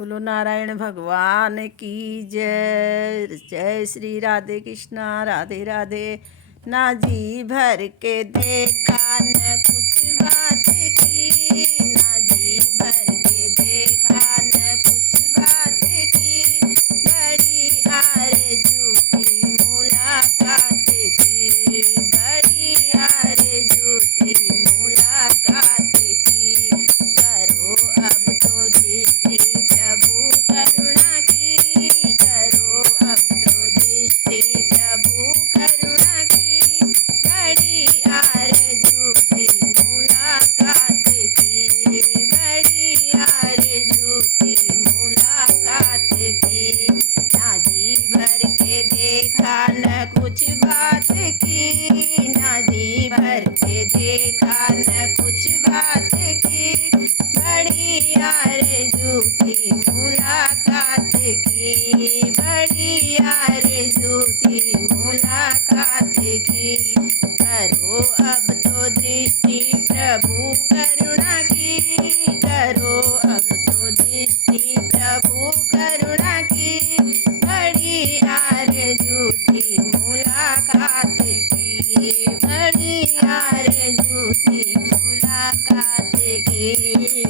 बोलो नारायण भगवान की जय। जय श्री राधे कृष्णा राधे राधे। ना जी भर के देखा न कुछ बात की, ना जी भर के देखा न कुछ बात की, बड़ी आरज़ू थी मुलाकात की, बड़ी आरज़ू थी मुलाकात की। करो अब तो दृष्टि प्रभु करुणा की, करो अब तो दृष्टि प्रभु करुणा की, बड़ी आरज़ू थी मुलाकात की, बड़ी आरज़ू थी मुलाकात की। ना जी भर के देखा न कुछ बात की, ना जी भर के देखा न कुछ बात की, बड़ी आरज़ू थी मुलाकात की, बड़ी आरज़ू थी मुलाकात की। करो अब तो दृष्टि प्रभु करुणा की, करो अब तो दृष्टि प्रभु करुणा की, बड़ी आरज़ू थी मुलाकात की, बड़ी आरज़ू थी मुलाकात की।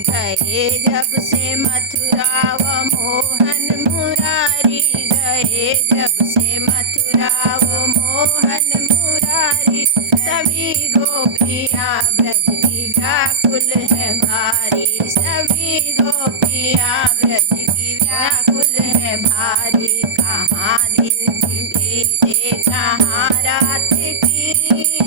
गए जब से मथुरा व मोहन मुरारी, गए जब से मथुरा व मोहन मुरारी, सभी गोपियाँ ब्रज की व्याकुल है भारी, सभी गोपियाँ ब्रज की व्याकुल है भारी। कहाँ दिन की बीते कहाँ रात की,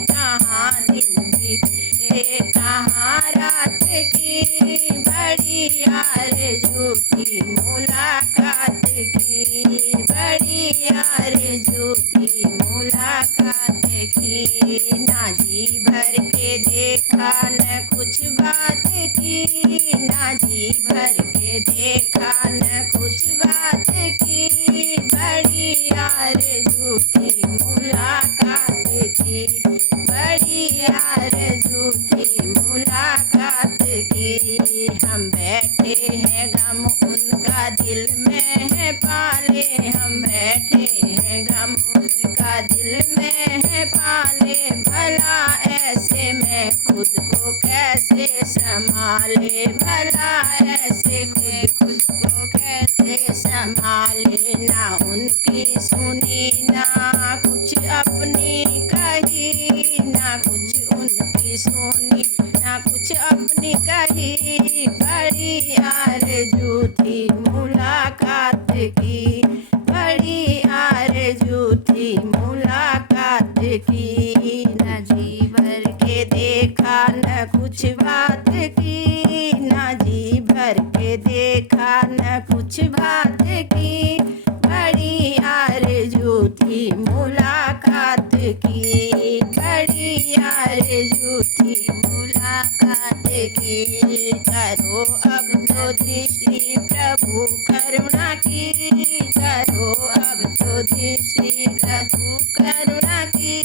कहाँ दिन की बीते कहाँ रात की, बड़ी आरज़ू थी मुलाकात की, बड़ी आरज़ू थी मुलाकात की। ना जी भर के देखा न कुछ बात की, ना जी भर के देखा न कुछ बात की, बड़ी आरज़ू थी मुलाकात की, बड़ी आरज़ू थी मुलाकात की। हम बैठे हैं गम उनका दिल में है पाले, हम बैठे हैं गम उनका दिल में है पाले, भला ऐसे में खुद को कैसे संभाले, भला ऐसे में खुद को कैसे संभाले। ना उनकी सुनी ना कुछ अपनी कही, ना कुछ उनकी सुनी ना कुछ अपनी कही, बड़ी आरज़ू थी मुलाकात की, बड़ी आरज़ू थी मुलाकात की। ना जी भर के देखा न कुछ बात की, ना जी भर के देखा न कुछ बात की, बड़ी आरज़ू थी मुलाकात की, बड़ी आरज़ू थी मुलाकात की। करो अब तो दृष्टि प्रभु करुणा की, करो अब तो दृष्टि प्रभु करुणा की,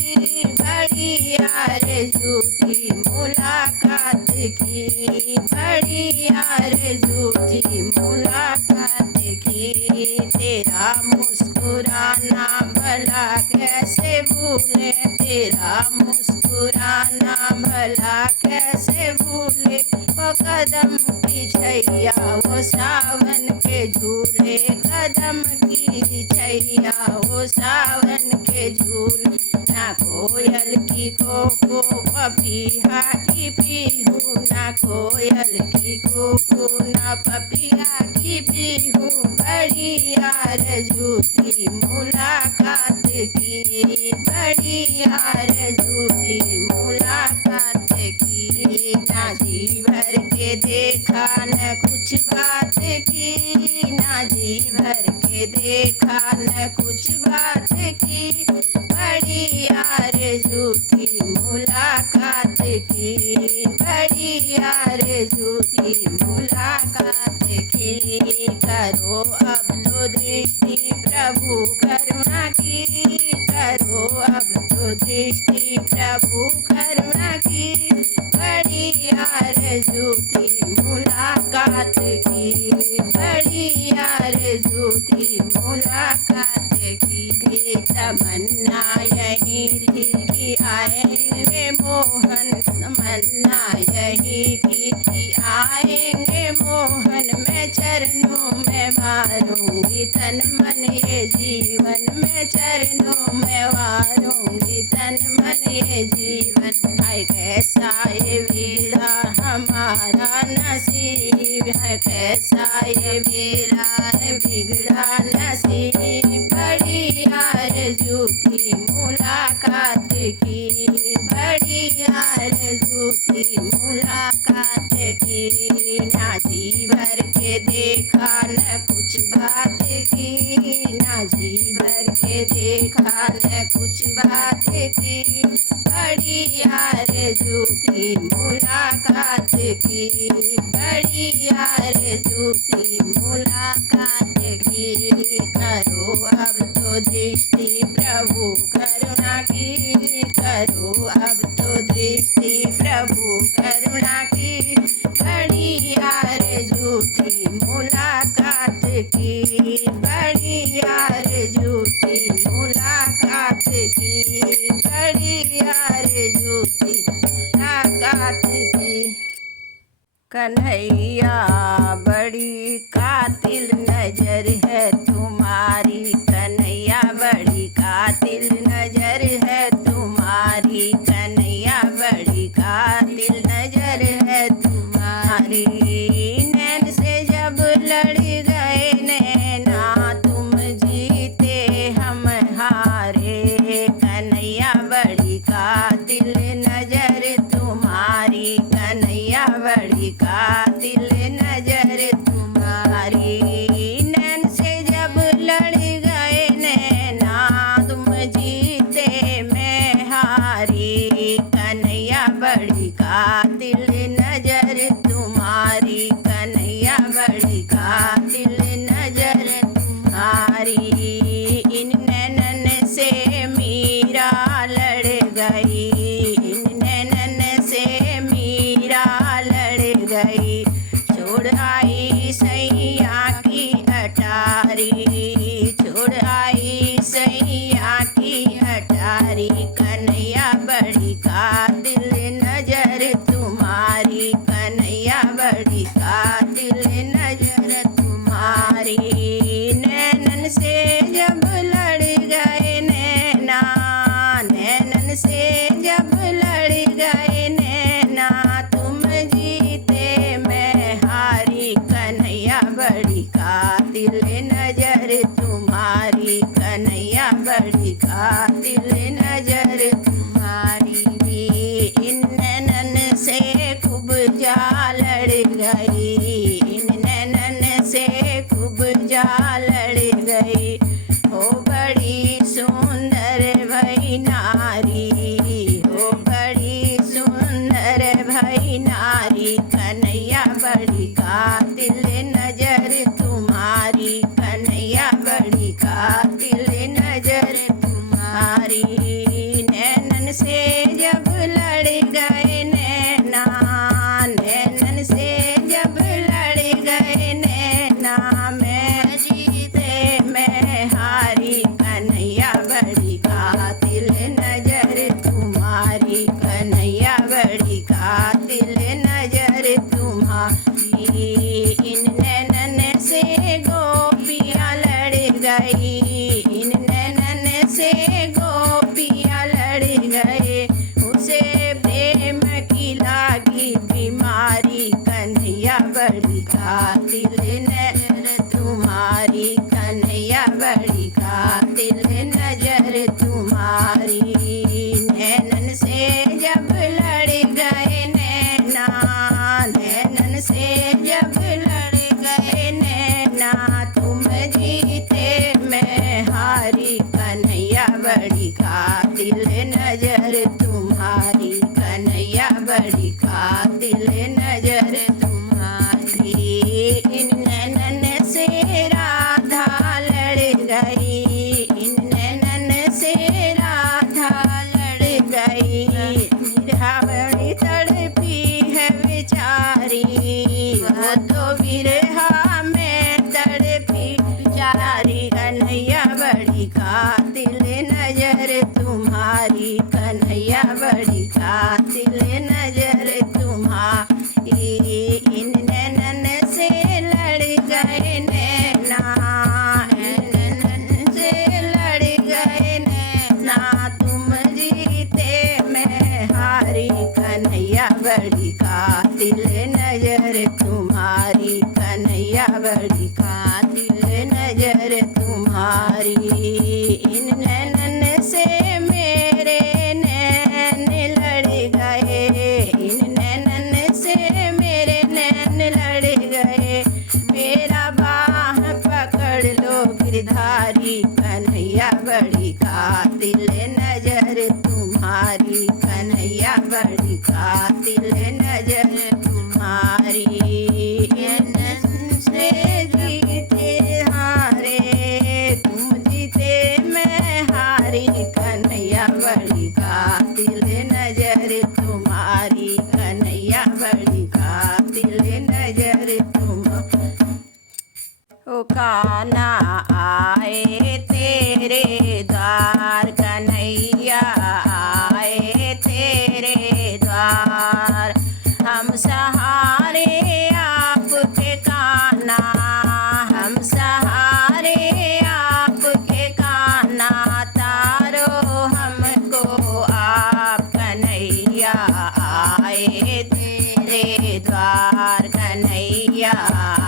बड़ी आरज़ू थी मुलाकात की, बड़ी आरज़ू थी मुलाकात की। तेरा मुस्कुराना भला कैसे भूले, तेरा मुस्कुराना भला कैसे भूले, वो कदम की छैया वो सावन के झूले, कदम की छैया वो सावन के झूले। ना कोयल की कोको पपीहा की पीहू, ना कोयल की कोको ना पपिया की पीहू, बड़ी आरज़ू थी मुलाकात की, बड़ी आरज़ू थी मुलाकात की। ना जी भर के देखा न कुछ बात की, ना जी भर के देखा न कुछ बात की, बड़ी आरज़ू थी मुलाकात की, बड़ी आरज़ू थी मुलाकात की। करो अब तो दृष्टि प्रभु करुणा की, करो अब तो दृष्टि प्रभु करुणा की, बड़ी आरज़ू थी मुलाकात की, बड़ी झूठी मुलाकात की तमन्ना यही थी कि आएंगे मोहन, तमन्ना यही थी आएंगे मोहन, मैं चरणों में वारूंगी तन मन ये जीवन, मैं चरणों में वारूंगी तन मन ये जीवन। हाय कैसा ये वीरा हमारा नसीब है, कैसा ये वीरा है बिगड़ा नसीब, बड़ी आरज़ू थी मुलाकात की, बड़ी आरज़ू थी मुलाकात की, ना जी भर के देखा न कुछ बात की, ना जी भर के देखा न कुछ बात की, बड़ी आरज़ू थी मुलाकात की, बड़ी आरज़ू थी मुलाकात की। करो अब तो दृष्टि प्रभु करुणा की, करो अब तो दृष्टि प्रभु करुणा की, बड़ी आरज़ू थी मुलाकात की, बड़ी आरज़ू थी मुलाकात की, बड़ी आरज़ू थी मुलाकात की। कन्हैया बड़ी कातिल नजर है तुम्हारी, कन्हैया बड़ी कातिल नजर है तुम्हारी, कन्हैया बड़ी कातिल नजर है तुम्हारी, नैन से जब लड़ गए नैना तुम जीते हम हारे, कन्हैया बड़ी कातिल नजर तुम्हारी, कन्हैया बड़ी कातिल नजर तुम्हारी, नैन से जब लड़ गए नैना तुम जीते मैं हारी, कन्हैया बड़ी कातिल नजर तुम्हारी, कन्हैया बड़ी कातिल नजर तुम्हारी, इन नैनन से मीरा लड़ गई, इन नैनन से मीरा लड़ गई, छोड़ आई सैया की अटारी, छोड़ आई सैया की अटारी, कन्हैया बड़ी कातिल नजर तुम्हारी, कन्हैया बड़ी कातिल नजर तुम्हारी, नैनन से जब लड़ गए नैना, नैनन से जब लड़ गए नैना तुम जीते मैं हारी, कन्हैया बड़ी कातिल नजर तुम्हारी, कन्हैया बड़ी कातिल नजर तुम्हारी, इन नैनन से खूब जा लड़ गई, इन नैनन से खूब जा लड़ गई, हो बड़ी सुंदर भई नारी, हो बड़ी सुंदर भई नारी, कन्हैया बड़ी कातिल नजर तुम्हारी, कन्हैया बड़ी कातिल नजर तुम्हारी, नैनन से जब लड़ गए नैना, नैनन से जब लड़ गए नैना मैं बड़ी कातिल नजर तुम्हारी। इन नैनन से मेरे नैन लड़ गए, इन नैनन से मेरे नैन लड़ गए। मेरा बाह पकड़ लो गिरधारी, कन्हैया बड़ी कातिल नजर तुम्हारी, कन्हैया बड़ी कातिल नजर तुम्हारी। से जीते हारे, तुम जीते मैं हारी, कन्हैया बड़ी कातिल नजर तुम्हारी, कन्हैया बड़ी कातिल नजर तुम्हारी। ओ कान्हा आए तेरे द्वार, कन्हैया आए तेरे द्वार। हम सहारे आपके कान्हा, हम सहारे आपके कान्हा। तारो हमको आप कन्हैया आए तेरे द्वार, कन्हैया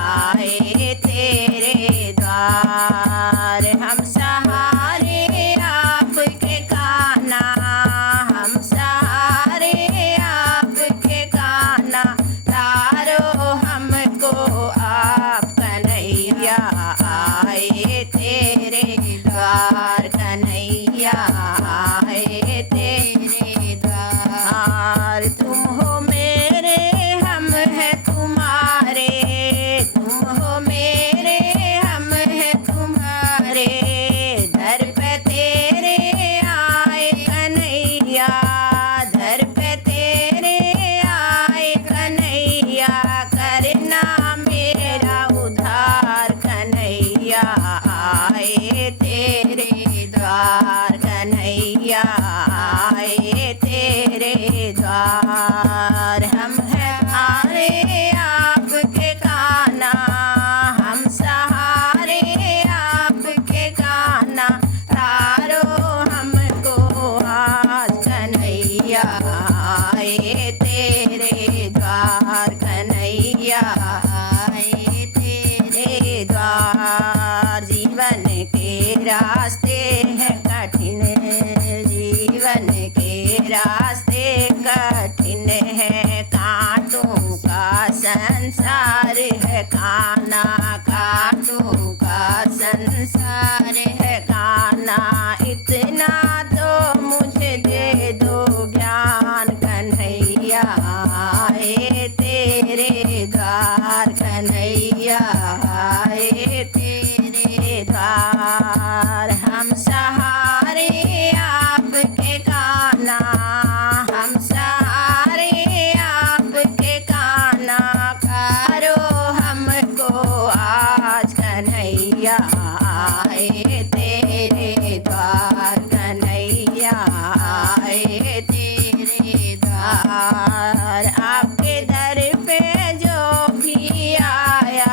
आए तेरे द्वार। हम सहारे आपके कान्हा, हम सहारे आपके कान्हा। तारो हमको आप कन्हैया आए तेरे द्वार, कन्हैया आए तेरे द्वार। तुम हो मेरे हम हैं तुम्हारे, तुम हो मेरे हम हैं तुम्हारे। दर पे तेरे आए कन्हैया, दर पे तेरे आए कन्हैया। करना मेरा उद्धार, कन्हैया आए तेरे द्वार, कन्हैया आए तेरे द्वार। हम हैं आरे आपके कान्हा, हम सहारे आपके कान्हा। तारो हमको आज कन्हैया आए तेरे द्वार, कन्हैया आए तेरे द्वार। जीवन के रास्ते हैं कठिन, जीवन के रास्ते कठिन है। कांटों का संसार है कान्हा, कांटों का संसार है कान्हा। इतना तो मुझे दे दो ज्ञान, कन्हैया आए तेरे द्वार, कन्हैया आए तेरे द्वार। हम सहारे आपके कान्हा, हम सहारे आपके कान्हा। करो हमको आज कन्हैया आए तेरे द्वार, कन्हैया आए तेरे द्वार। आपके दर पे जो भी आया,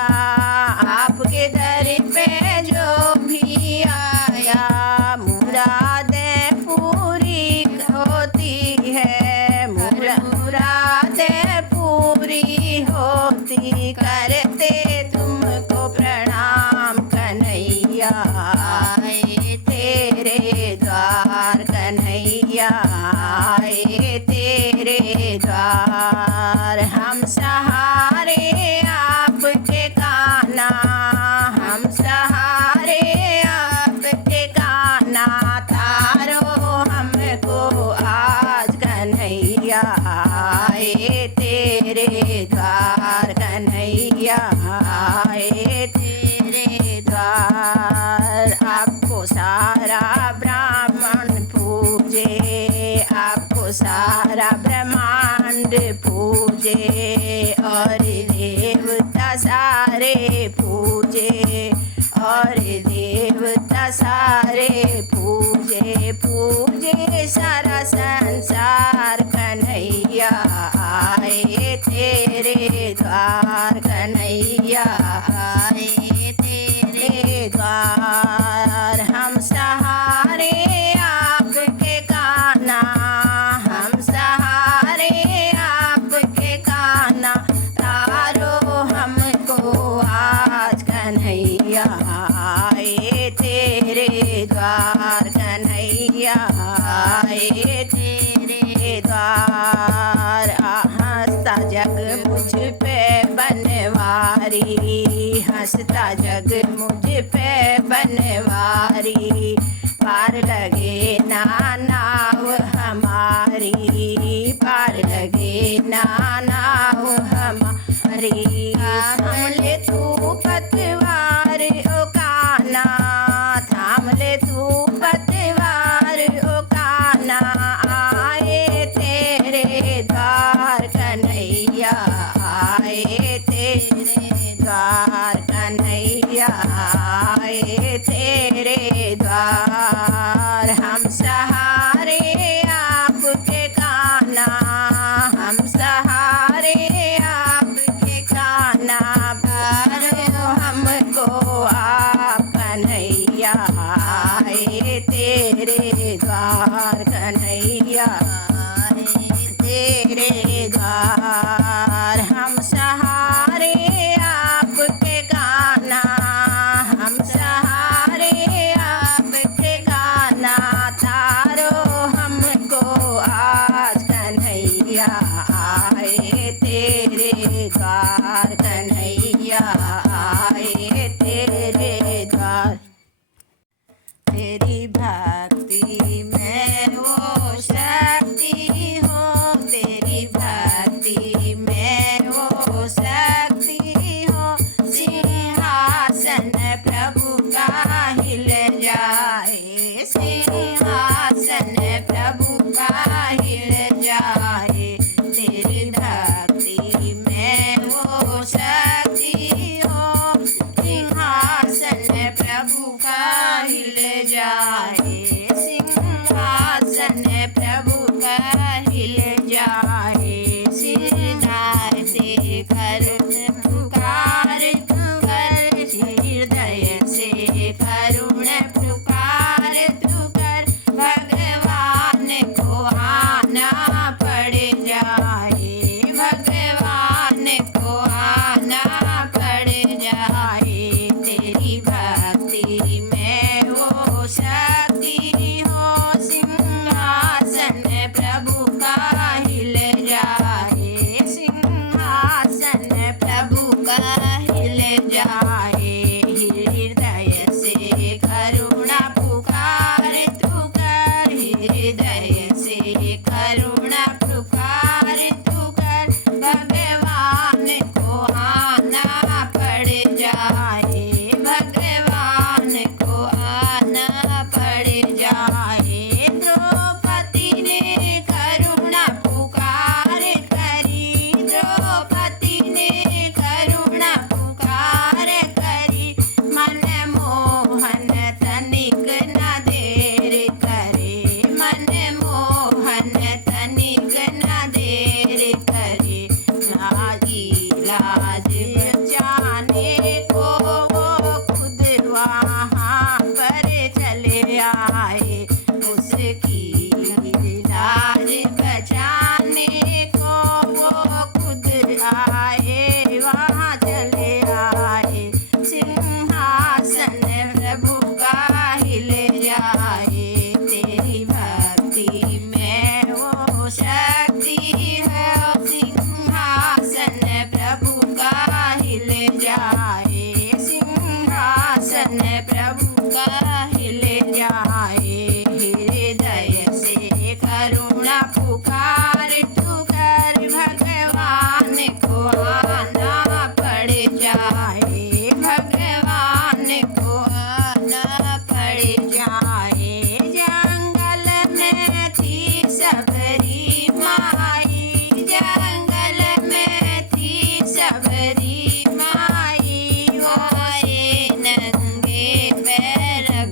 आपके दर पे जो भी आया। मुरादें पूरी होती है, मुरादें पूरी होती। करते तुमको प्रणाम कन्हैया आए तेरे द्वार, कन्हैया आए तेरे द्वार। हम सहारे आपके कान्हा, हम सहारे आपके कान्हा। तारो हमको आज कन्हैया आए तेरे द्वार, कन्हैया आए तेरे द्वार। आपको सारा ब्राह्मण पूजे, आपको सारा ब्रह्मांड पूजे। और देवता सारे पूजे, और देवता सारे पूजे। पूजे सारा संसार कन्हैया आए तेरे द्वार, कन्हैया आए तेरे द्वार। हम सहारे आपके कान्हा, हम सहारे आपके कान्हा। तारो हमको आज कन्हैया जग मुझ पे बनवारी। पार लगे ना नाव हमारी, पार लगे ना नाव हमारी। थाम ले तू पतवार ओ कान्हा, थाम ले तू पतवार ओ कान्हा। आए तेरे द्वार कन्हैया, आए तेरे द्वार कन्हैया, आए तेरे द्वार। हम सहारे आपके कान्हा, हम सहारे आपके कान्हा। भरो हमको आप कन्हैया, आए तेरे द्वार कन्हैया, आए तेरे द्वार। हम सहारे आपके कान्हा, हम सहारे आपके कान्हा। तारो हमको आज कन्हैया, आए तेरे द्वार कन्हैया, आए तेरे द्वार। तेरी भक्ति में वो शक्ति हो, तेरी भक्ति में वो शक्ति हो। सिंहासन प्रभु का हिल जाए, सिंहासन प्रभु का हिल जाए। तेरी भक्ति में वो शक्ति हो, सिंहासन प्रभु का हिल जाए, सिंहासन प्रभु का हिल जाए। सिरदार से करुण पुकार तू कर, हृदय से करुण पुकार तू कर। भगवान को आना पड़ जाए, भगवान को आना पड़ जाए। तेरी भक्ति में वो शक्ति हो, सिंहासन प्रभु का हिल जाए, सिंहासन प्रभु का हिल जाए। हृदय से करुणा पुकार तू कर, हृदय से करुणा पुकार तू कर। भगवान को आना पड़ जाए, भगवान को आना पड़ जाए। द्रौपदी ने करुणा पुकार करी, द्रौपदी ने करुणा पुकार करी। मन मोहन तनिक न देर करे, मन मोहन तनिक न देर करे। लागी लाज बचाने को वो खुद वहाँ पर चले आए, उसकी लाज बचाने को वो खुद आए, वहाँ चले आए। सिंहासन प्रभु का हिल जाए, तेरी भक्ति में वो शक्ति है। सिंहासन प्रभु का हिल जाए, सिंहासन प्रभु का हिल जाए। हृदय से करुणा पुकार तू कर, भगवान को आना पड़ जाए, भगवान को आना पड़ जाए। जंगल में थी सबरी माई, जंगल में थी सबरी माई। वो ये नंगे पैर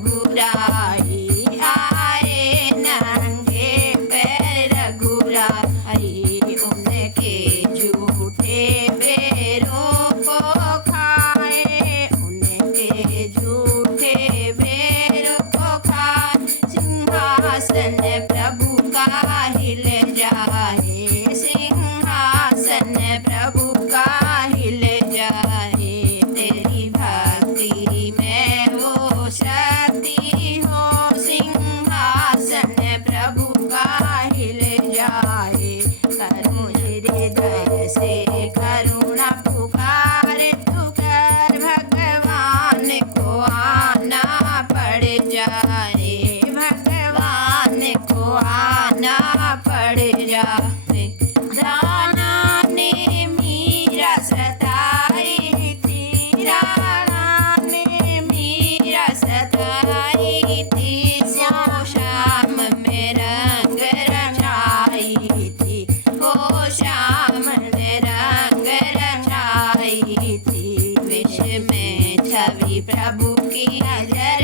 छवि प्रभु की नजर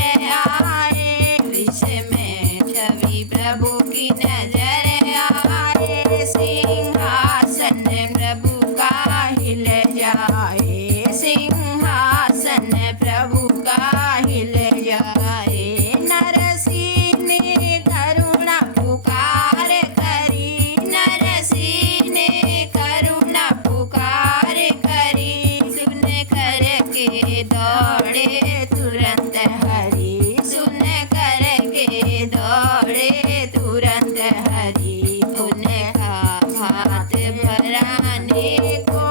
आए, विष में छवि प्रभु की नजर आए, सिंहासन प्रभु का हिल जाए, सिंहासन प्रभु का हिल जाए। नरसी ने करुणा पुकार करी, नरसी ने करुणा पुकार करी, सुन कर के दौड़े तुरंत हरि, सुन कर के दौड़े तुरंत हरि। उनका भात भराने को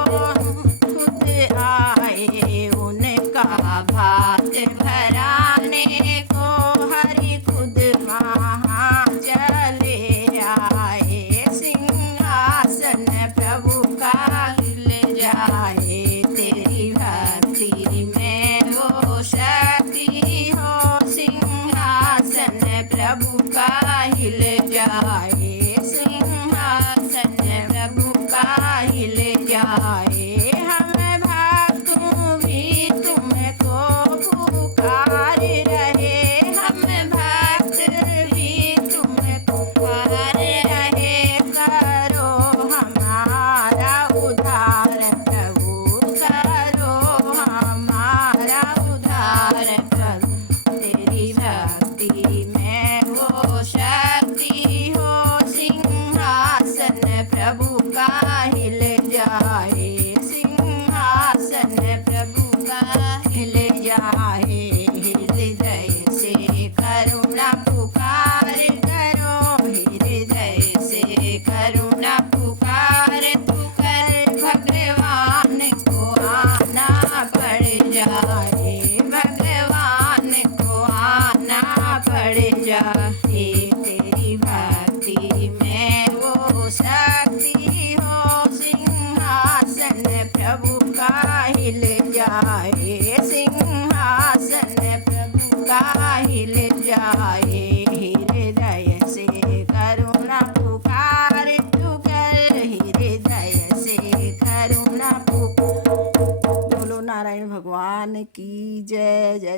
खुद आए, उनका भात भराने को हरि खुद वहाँ चले आए, सिंहासन प्रभु का हिल जाए। तेरी भक्ति में वो शक्ति हो, सिंहासन प्रभु का हिल जाए, सिंहासन प्रभु का हिल जाए। हम भक्तों भी तुमको पुकार रहे, हम भक्त भी तुमको पुकार रहे, करो हमारा उद्धार प्रभु, करो हमारा उद्धार प्रभु। तेरी भक्ति में वो शक्ति हो, सिंहासन प्रभु का हिल जाए, सिंहासन प्रभु का हिल जाए। हृदय से करुणा पुकार करो, हृदय से करुणा पुकार तू कर, भगवान को आना पड़ जाए, भगवान को आना पड़ जाए। तेरी भक्ति में वो शक्ति हो, सिंहासन प्रभु का हिल जाए, सिंहासन प्रभु का हिल जाए। हृदय से करुणा पुकार तू कर, हृदय से करुणा पुकार। बोलो नारायण भगवान की जय जय।